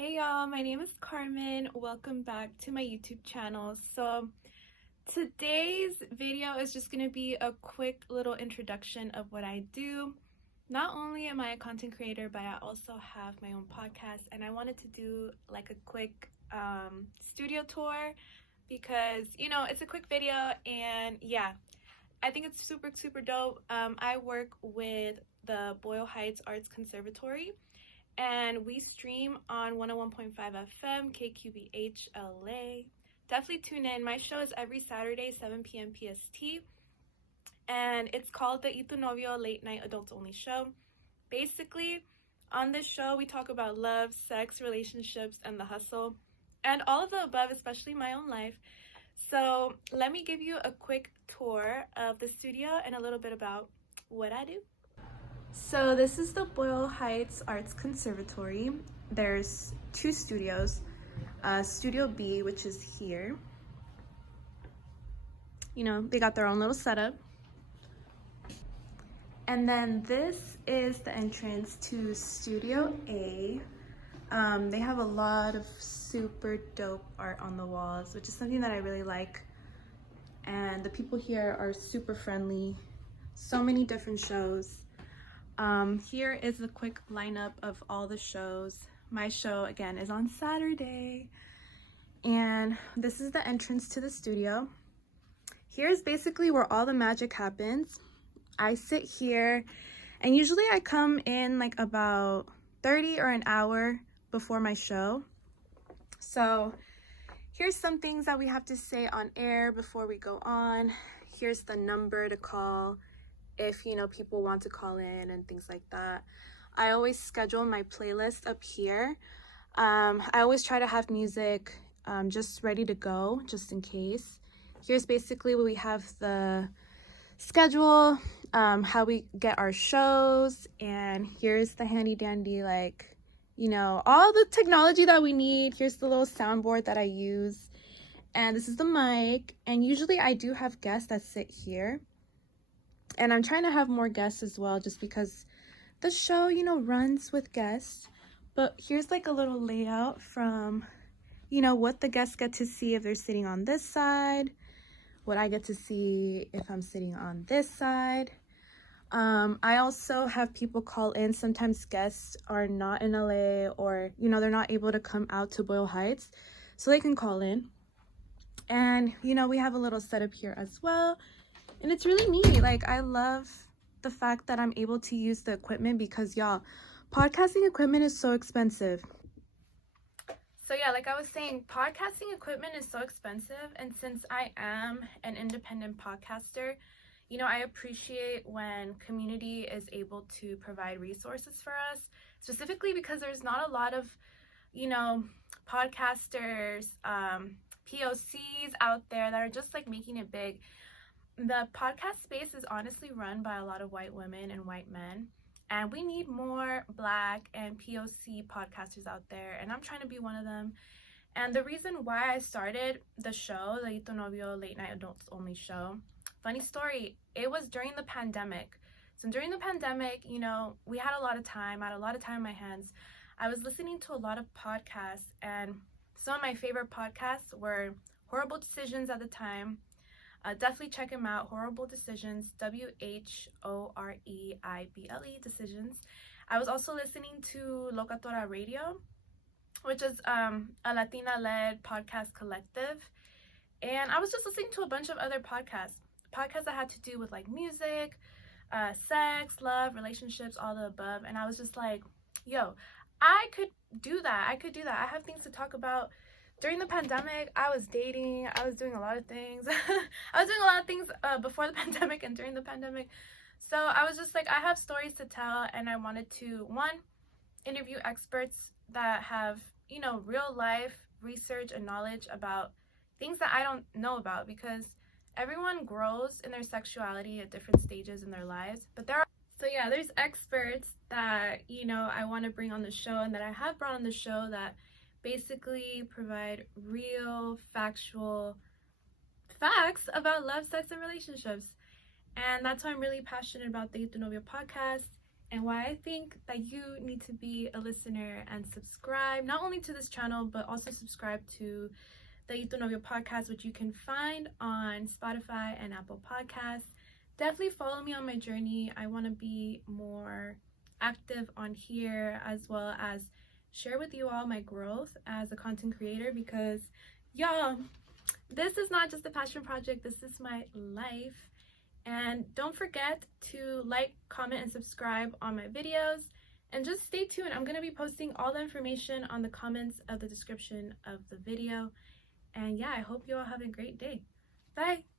Hey y'all, my name is Carmen. Welcome back to my YouTube channel. So today's video is just going to be a quick little introduction of what I do. Not only am I a content creator, but I also have my own podcast, and I wanted to do like a quick studio tour because, it's a quick video, and yeah, I think it's super dope. I work with the Boyle Heights Arts Conservatory, and we stream on 101.5 FM KQBH LA. Definitely tune in. My show is every Saturday 7 p.m. PST, and it's called the Y Tu Novio Late Night Adults Only Show. Basically, on this show we talk about love, sex, relationships, and the hustle, and all of the above, especially my own life. So let me give you a quick tour of the studio and a little bit about what I do. So this is the Boyle Heights Arts Conservatory. There's two studios. Studio B, which is here. They got their own little setup. And then this is the entrance to Studio A. They have a lot of super dope art on the walls, which is something that I really like. And the people here are super friendly. So many different shows. Here is a quick lineup of all the shows. My show, again, is on Saturday. And this is the entrance to the studio. Here's basically where all the magic happens. I sit here, and usually I come in like about 30 or an hour before my show. So here's some things that we have to say on air before we go on. Here's the number to call if people want to call in and things like that. I always schedule my playlist up here. I always try to have music just ready to go, just in case. Here's basically where we have the schedule, how we get our shows, and here's the handy dandy, all the technology that we need. Here's the little soundboard that I use, and this is the mic. And usually I do have guests that sit here, and I'm trying to have more guests as well, just because the show, runs with guests. But here's like a little layout from, what the guests get to see if they're sitting on this side, what I get to see if I'm sitting on this side. I also have people call in. Sometimes guests are not in LA, or, they're not able to come out to Boyle Heights, so they can call in. And, we have a little setup here as well. And it's really neat. Like, I love the fact that I'm able to use the equipment because, y'all, podcasting equipment is so expensive. So yeah, like I was saying, podcasting equipment is so expensive. And since I am an independent podcaster, I appreciate when community is able to provide resources for us, specifically because there's not a lot of, podcasters, POCs out there that are just like making it big. The podcast space is honestly run by a lot of white women and white men, and we need more Black and POC podcasters out there, and I'm trying to be one of them. And the reason why I started the show, the Y Tu Novio Late Night Adults Only Show, funny story, it was during the pandemic. So during the pandemic, we had a lot of time. I had a lot of time in my hands. I was listening to a lot of podcasts, and some of my favorite podcasts were Horrible Decisions at the time. Definitely check them out. Horrible Decisions, WHOREIBLE Decisions. I was also listening to Locatora Radio, which is a Latina-led podcast collective. And I was just listening to a bunch of other podcasts that had to do with like music, sex, love, relationships, all the above. And I was just like, yo, I could do that. I have things to talk about. During the pandemic, I was dating. I was doing a lot of things. I was doing a lot of things before the pandemic and during the pandemic. So I was just like, I have stories to tell, and I wanted to, one, interview experts that have, real life research and knowledge about things that I don't know about, because everyone grows in their sexuality at different stages in their lives. But there's experts that, I want to bring on the show, and that I have brought on the show, that basically provide real factual facts about love, sex, and relationships. And that's why I'm really passionate about the Y Tu Novio podcast. and why I think that you need to be a listener and subscribe not only to this channel but also subscribe to the Y Tu Novio podcast, which you can find on Spotify and Apple Podcasts. Definitely follow me on my journey. I want to be more active on here, as well as share with you all my growth as a content creator, because y'all, this is not just a passion project, this is my life. And don't forget to like, comment, and subscribe on my videos, and just stay tuned. I'm going to be posting all the information on the comments of the description of the video. And yeah, I hope you all have a great day. Bye.